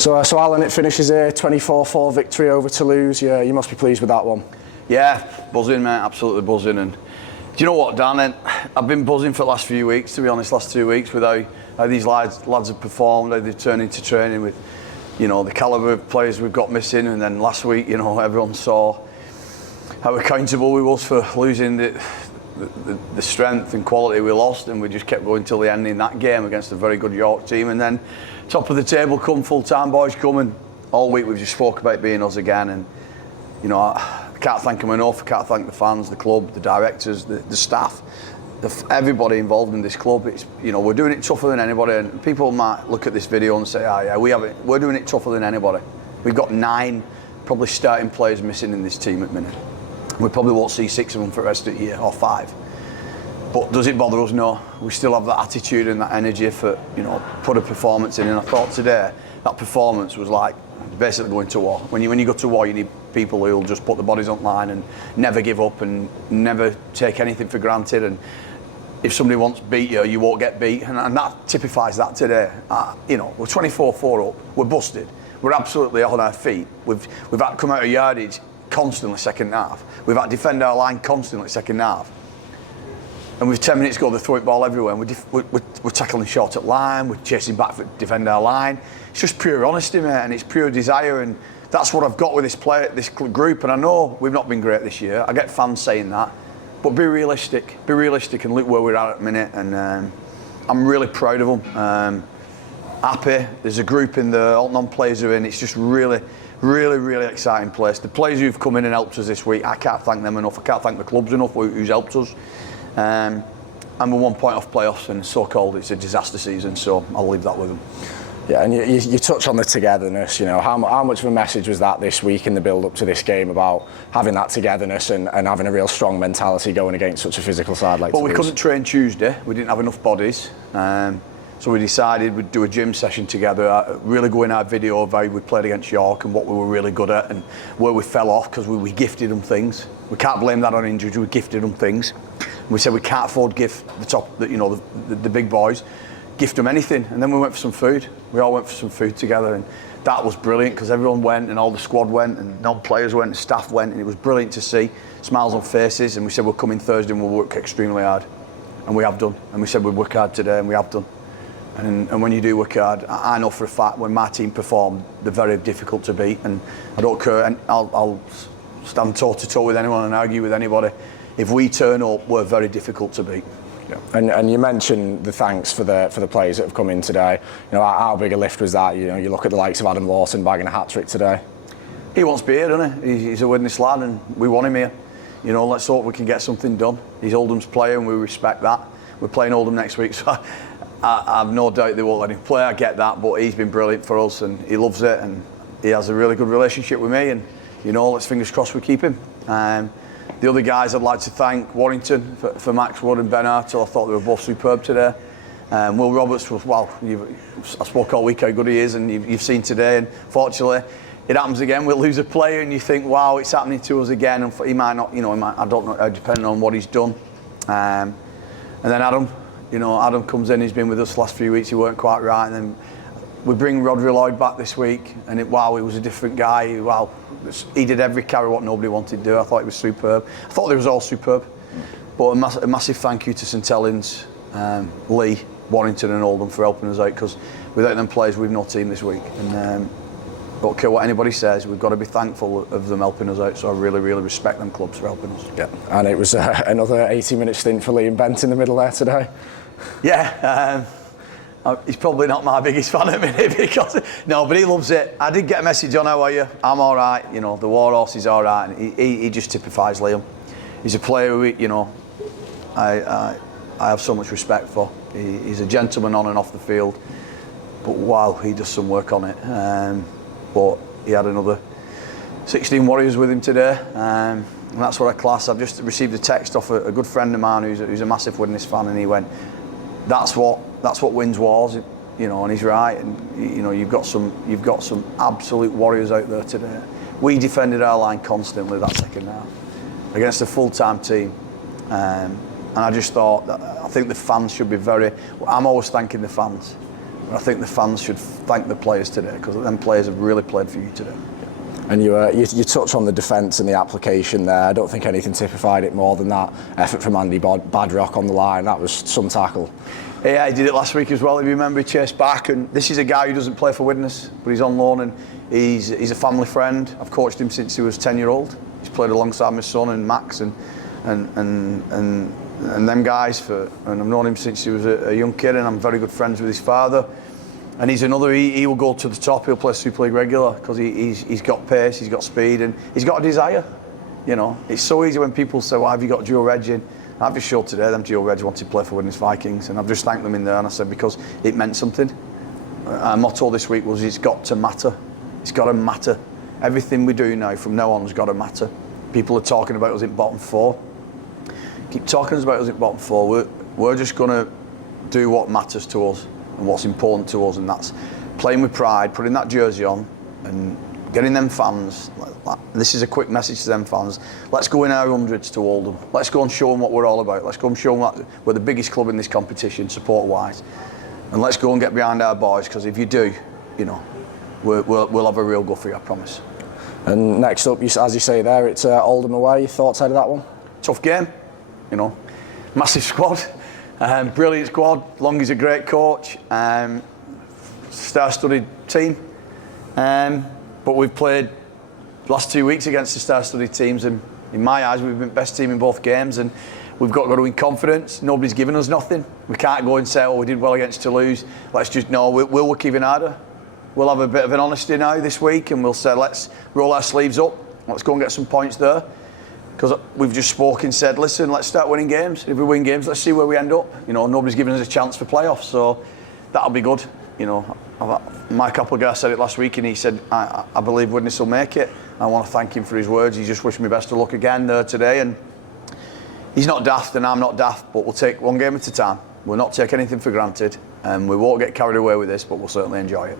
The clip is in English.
So Alan, it finishes a 24-4 victory over Toulouse. Yeah, you must be pleased with that one. Yeah, buzzing, mate, absolutely buzzing. And do you know what, Dan? I've been buzzing for the last few weeks, to be honest, last 2 weeks, with how these lads have performed, how they've turned into training with, you know, the calibre of players we've got missing. And then last week, you know, everyone saw how accountable we was for losing the strength and quality we lost, and we just kept going till the end in that game against a very good York team. And then top of the table come, full-time boys coming. All week we've just spoke about being us again, and you know, I can't thank them enough. I can't thank the fans, the club, the directors, the staff, everybody involved in this club. It's, you know, we're doing it tougher than anybody, and people might look at this video and say, oh yeah, we're doing it tougher than anybody. We've got 9 probably starting players missing in this team at the minute. We probably won't see 6 of them for the rest of the year, or 5. But does it bother us? No. We still have that attitude and that energy for, you know, put a performance in. And I thought today that performance was like basically going to war. When you go to war, you need people who'll just put the bodies on line and never give up and never take anything for granted. And if somebody wants to beat you, you won't get beat. And that typifies that today. You know, we're 24-4 up. We're busted. We're absolutely on our feet. We've had to come out of yardage constantly second half. We've had to defend our line constantly second half. And with 10 minutes to go, they're throwing ball everywhere. And we're tackling short at line, we're chasing back to defend our line. It's just pure honesty, mate, and it's pure desire. And that's what I've got with this group. And I know we've not been great this year. I get fans saying that. But be realistic and look where we're at the minute. And I'm really proud of them. Happy. There's a group in the Oldham players are in. It's just really exciting place. The players who've come in and helped us this week, I can't thank them enough. I can't thank the clubs enough who's helped us. And we're 1 point off playoffs, and so-called it's a disaster season, so I'll leave that with them. Yeah, and you touch on the togetherness. You know, how much of a message was that this week in the build-up to this game about having that togetherness and having a real strong mentality going against such a physical side like Toulouse? Well, we couldn't train Tuesday. We didn't have enough bodies. So we decided we'd do a gym session together, really go in our video of how we played against York and what we were really good at and where we fell off, because we gifted them things. We can't blame that on injuries, we gifted them things. We said we can't afford to gift the big boys, gift them anything. And then we went for some food. We all went for some food together, and that was brilliant because everyone went and all the squad went and non-players went and staff went, and it was brilliant to see smiles on faces. And we said we'll come in Thursday and we'll work extremely hard, and we have done. And we said we'd work hard today, and we have done. And when you do work hard, I know for a fact when my team perform, they're very difficult to beat. And I don't care, and I'll stand toe-to-toe with anyone and argue with anybody. If we turn up, we're very difficult to beat. Yeah. And you mentioned the thanks for the players that have come in today. You know, how big a lift was that? You know, you look at the likes of Adam Lawson bagging a hat-trick today. He wants to be here, doesn't he? He's a witness lad, and we want him here. You know, let's hope we can get something done. He's Oldham's player, and we respect that. We're playing Oldham next week, so I have no doubt they won't let him play. I get that, but he's been brilliant for us, and he loves it, and he has a really good relationship with me. And you know, let's fingers crossed we keep him. The other guys I'd like to thank, Warrington for Max Wood and Ben Hartle. I thought they were both superb today. Will Roberts was, well, I spoke all week how good he is, and you've seen today. And fortunately, it happens again. We'll lose a player, and you think, wow, it's happening to us again. And he might not, you know, I don't know, depending on what he's done. And then Adam, you know, Adam comes in. He's been with us the last few weeks. He weren't quite right, and then we bring Rodri Lloyd back this week, and he was a different guy. Wow, he did every carry what nobody wanted to do. I thought he was superb. I thought they was all superb. But a massive thank you to St Helens, Lee, Warrington and Oldham for helping us out, because without them players we've no team this week. And don't care what anybody says, we've got to be thankful of them helping us out. So I really respect them clubs for helping us. Yeah, and it was another 80-minute stint for Liam Bent in the middle there today. Yeah. He's probably not my biggest fan at the minute, because no, but he loves it. I did get a message on, how are you? I'm all right. You know, the Warhorse is all right. And he just typifies Liam. He's a player who, you know, I have so much respect for. He's a gentleman on and off the field, but wow, he does some work on it. But he had another 16 Warriors with him today, and that's what I class. I've just received a text off a good friend of mine who's a massive Widnes fan, and he went, that's what wins wars, you know, and he's right. And you know, you've got some absolute warriors out there today. We defended our line constantly that second half against a full-time team, and I just thought that I think the fans should be I'm always thanking the fans. I think the fans should thank the players today, because them players have really played for you today. And you touch on the defence and the application there. I don't think anything typified it more than that effort from Andy Badrock on the line. That was some tackle. Yeah, he did it last week as well. If you remember, he chased back, and this is a guy who doesn't play for Widnes, but he's on loan, and he's a family friend. I've coached him since he was 10-year-old. He's played alongside my son and Max and them guys and I've known him since he was a young kid, and I'm very good friends with his father. And he's another. He will go to the top. He'll play Super League regular because he's got pace, he's got speed, and he's got a desire. You know, it's so easy when people say, "Why have you got Joe Reg in?" I've just showed today them Joe Reg wanted to play for Widnes Vikings, and I've just thanked them in there, and I said because it meant something. Our motto this week was, "It's got to matter. It's got to matter. Everything we do now from now on has got to matter." People are talking about us in bottom four. Keep talking about us in bottom four. We're just going to do what matters to us and what's important to us, and that's playing with pride, putting that jersey on, and getting them fans. This is a quick message to them fans. Let's go in our hundreds to Oldham. Let's go and show them what we're all about. Let's go and show them that we're the biggest club in this competition, support-wise. And let's go and get behind our boys, because if you do, you know, we'll have a real go for you, I promise. And next up, as you say there, it's Oldham away. Your thoughts out of that one? Tough game, you know. Massive squad. Brilliant squad. Longy's a great coach. Star-studded team. But we've played the last 2 weeks against the star-studded teams, and in my eyes, we've been best team in both games, and we've got to go in confidence. Nobody's given us nothing. We can't go and say, "Oh, we did well against Toulouse." Let's just we'll work even harder. We'll have a bit of an honesty now this week, and we'll say, let's roll our sleeves up. Let's go and get some points there. Because we've just spoken, said, listen, let's start winning games. If we win games, let's see where we end up. You know, nobody's giving us a chance for playoffs, so that'll be good. You know, Mike Applegar said it last week, and he said, I believe Widnes will make it. I want to thank him for his words. He just wished me best of luck again there today, and he's not daft, and I'm not daft, but we'll take one game at a time. We'll not take anything for granted, and we won't get carried away with this, but we'll certainly enjoy it.